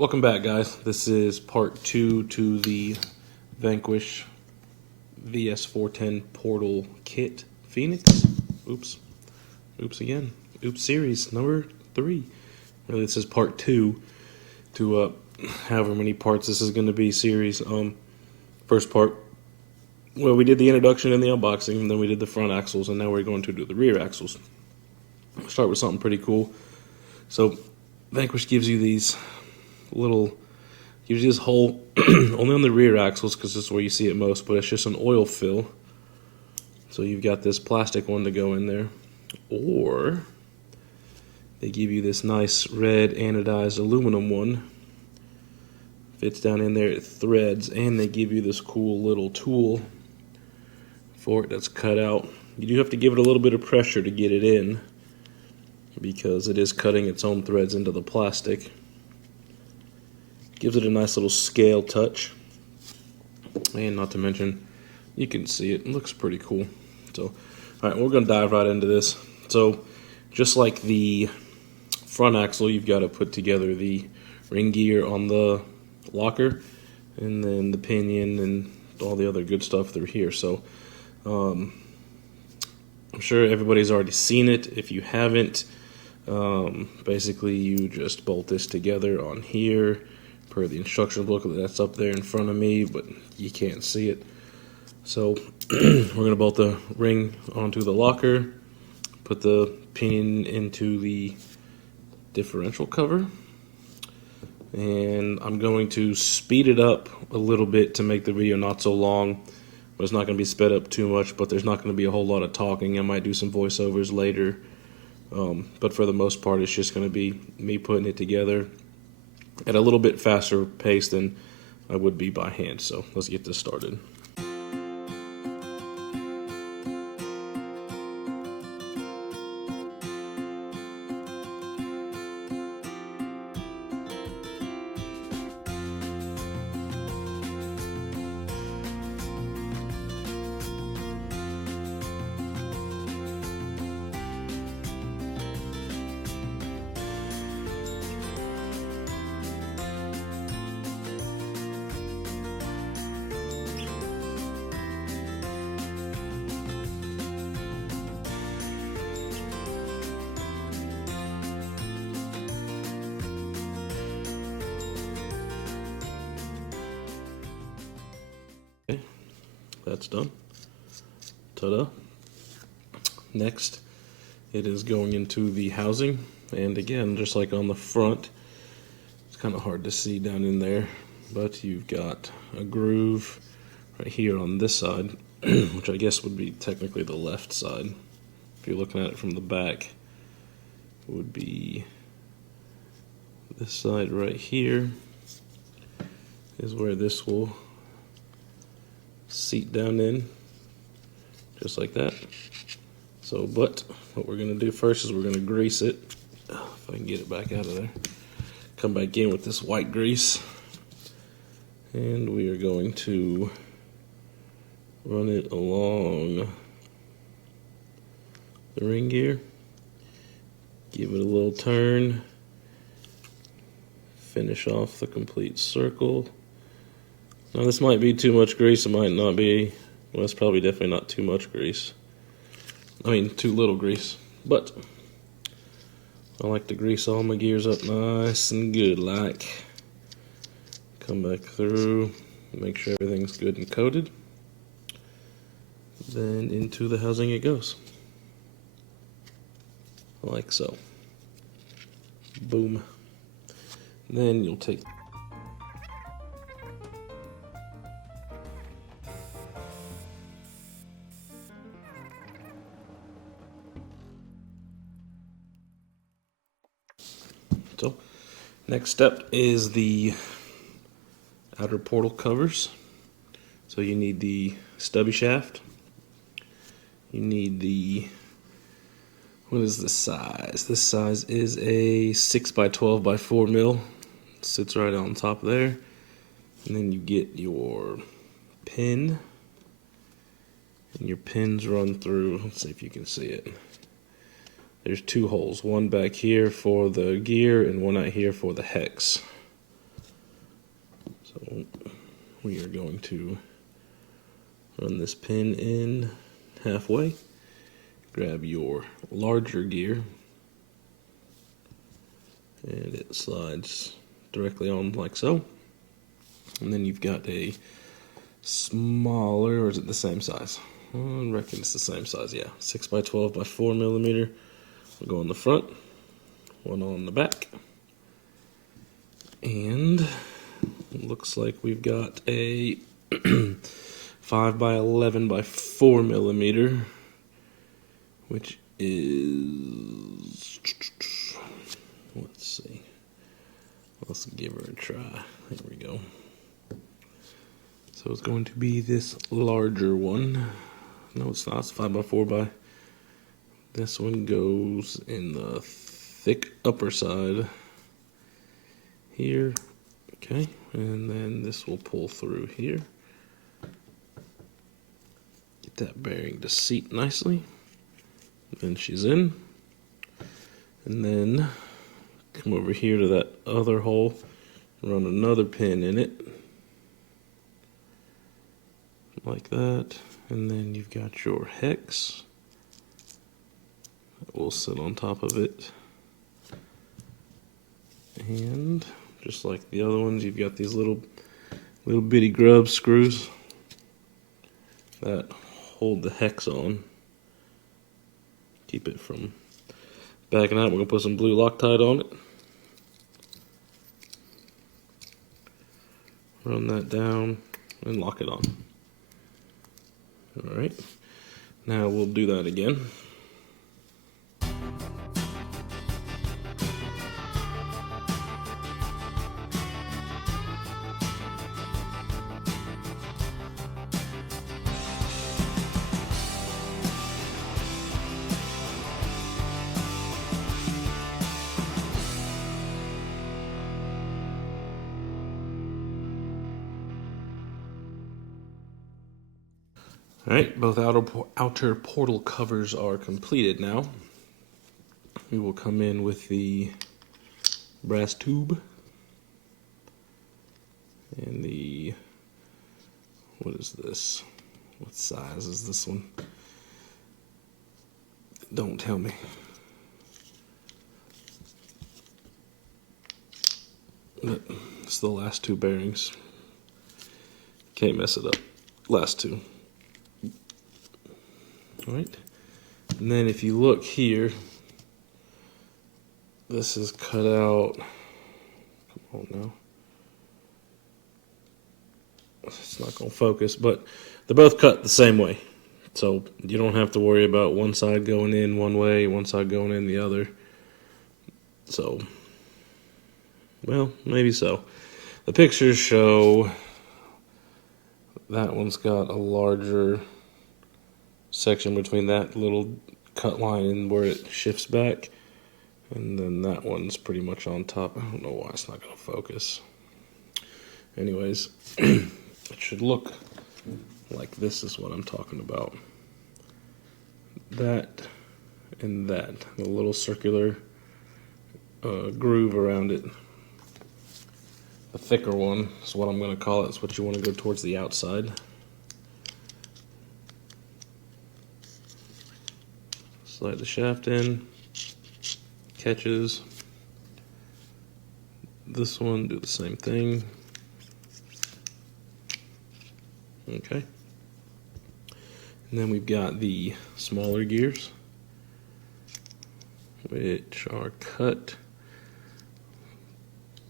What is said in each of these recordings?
Welcome back, guys. This is part 2 to the Vanquish VS4-10 Portal Kit Phoenix. Oops again. Oops series number 3. Really, this is part 2 to however many parts this is going to be series. First part, well, we did the introduction and the unboxing, and then we did the front axles, and now we're going to do the rear axles. I'll start with something pretty cool. So, Vanquish gives you these gives you this hole only on the rear axles because this is where you see it most, but it's just an oil fill. So you've got this plastic one to go in there, or they give you this nice red anodized aluminum one. Fits down in there, it threads, and they give you this cool little tool for it that's cut out. You do have to give it a little bit of pressure to get it in because it is cutting its own threads into the plastic. Gives it a nice little scale touch, and not to mention, you can see it looks pretty cool. So, alright, we're going to dive right into this. So, just like the front axle, you've got to put together the ring gear on the locker, and then the pinion and all the other good stuff through here. So, I'm sure everybody's already seen it. If you haven't, basically you just bolt this together on here per the instruction book that's up there in front of me, but you can't see it. So we're going to bolt the ring onto the locker, put the pinion into the differential cover, and I'm going to speed it up a little bit to make the video not so long. But it's not going to be sped up too much, but there's not going to be a whole lot of talking. I might do some voiceovers later, but for the most part it's just going to be me putting it together at a little bit faster pace than I would be by hand. So let's get this started. Okay, that's done. Ta-da. Next, it is going into the housing, and again, just like on the front, it's kind of hard to see down in there, but you've got a groove right here on this side, which I guess would be technically the left side. If you're looking at it from the back, it would be this side right here is where this will seat down in, just like that. So, but what we're going to do first is we're going to grease it. If I can get it back out of there. Come back in with this white grease, and we are going to run it along the ring gear. Give it a little turn. Finish off the complete circle. Now this might be too much grease, it might not be. Well, it's probably definitely not too much grease. I mean, too little grease. But I like to grease all my gears up nice and good like. Come back through, make sure everything's good and coated. Then into the housing it goes. Like so. Boom. Then you'll take So, next step is the outer portal covers. So you need the stubby shaft. You need the, what is this size? This size is a 6x12 by 4 mil. Sits right on top there. And then you get your pin. And your pins run through, let's see if you can see it. There's two holes, one back here for the gear and one out here for the hex. we are going to run this pin in halfway, grab your larger gear, and it slides directly on like so. And then you've got a smaller, or is it the same size? I reckon it's the same size, yeah. 6 by 12 by 4 millimeter. We'll go on the front, one on the back. And it looks like we've got a 5 by 11 by 4 millimeter, which is, let's see, let's give her a try. There we go. So it's going to be this larger one. No, it's not. It's 5 by 4 by. This one goes in the thick upper side here. Okay, and then this will pull through here. Get that bearing to seat nicely. Then she's in. And then come over here to that other hole, run another pin in it. Like that, and then you've got your hex that will sit on top of it, and just like the other ones, you've got these little bitty grub screws that hold the hex on, keep it from backing out. We're gonna put some blue Loctite on it, run that down, and lock it on. Alright, now we'll do that again. Alright, both outer portal covers are completed now. We will come in with the brass tube and the, what is this? What size is this one? Don't tell me. But it's the last two bearings. Can't mess it up. Last two. Alright, and then if you look here, this is cut out, come on now, it's not going to focus, but they're both cut the same way, so you don't have to worry about one side going in one way, one side going in the other. So, well, maybe so. The pictures show that one's got a larger section between that little cut line and where it shifts back, and then that one's pretty much on top. I don't know why it's not going to focus. Anyways, it should look like this is what I'm talking about. That and that, the little circular groove around it. The thicker one is what I'm going to call it. It's what you want to go towards the outside. Slide the shaft in, catches. This one, do the same thing. Okay. And then we've got the smaller gears, which are cut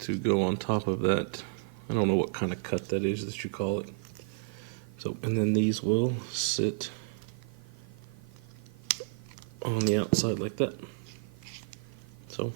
to go on top of that. I don't know what kind of cut that is that you call it. So, and then these will sit on the outside like that. So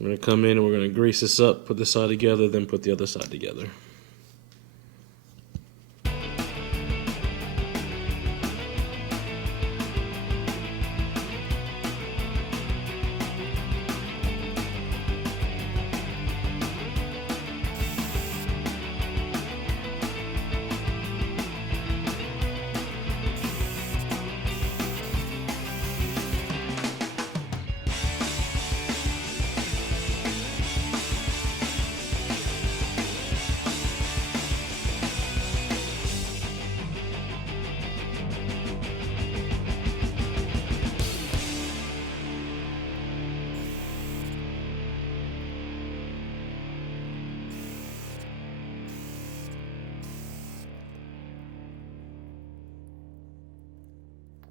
we're going to come in and we're going to grease this up, put this side together, then put the other side together.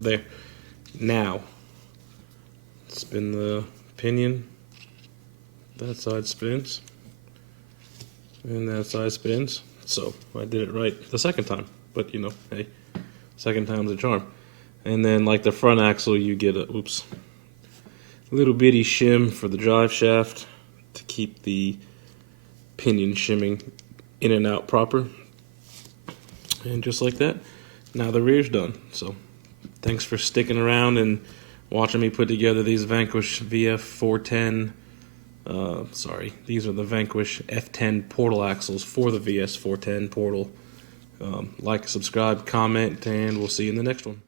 There. Now, spin the pinion. That side spins. And that side spins. So, I did it right the second time. But, you know, hey, second time's a charm. And then, like the front axle, you get a, little bitty shim for the drive shaft to keep the pinion shimming in and out proper. And just like that, now the rear's done. So, thanks for sticking around and watching me put together these Vanquish VS4-10. These are the Vanquish F10 portal axles for the VS4-10 portal. Like, subscribe, comment, and we'll see you in the next one.